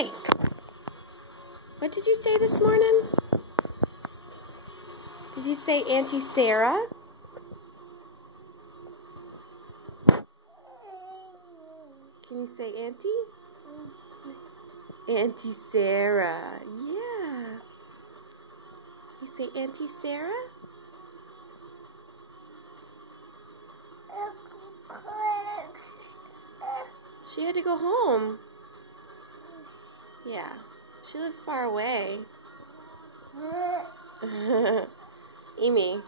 Hi. What did you say this morning? Did you say Auntie Sarah? Can you say Auntie? Auntie Sarah. Yeah. You say Auntie Sarah? She had to go home. Yeah. She lives far away. Amy.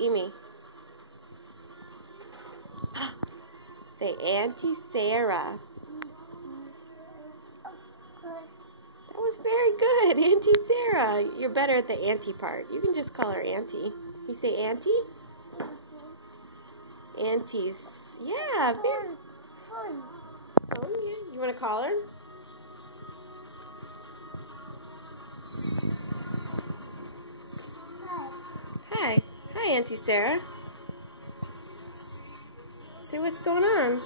Amy. Say Auntie Sarah. That was very good, Auntie Sarah. You're better at the auntie part. You can just call her Auntie. You say Auntie? Aunties. Yeah, very fun. Oh, yeah. You want to call her? Hi. Hi, Auntie Sarah. Say what's going on.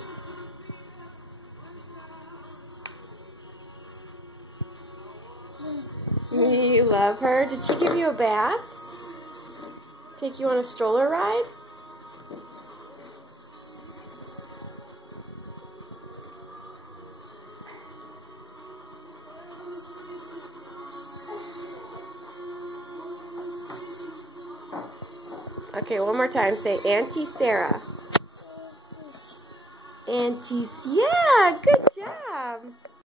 You love her? Did she give you a bath? Take you on a stroller ride? Okay, one more time. Say Auntie Sarah. Auntie, yeah, good job.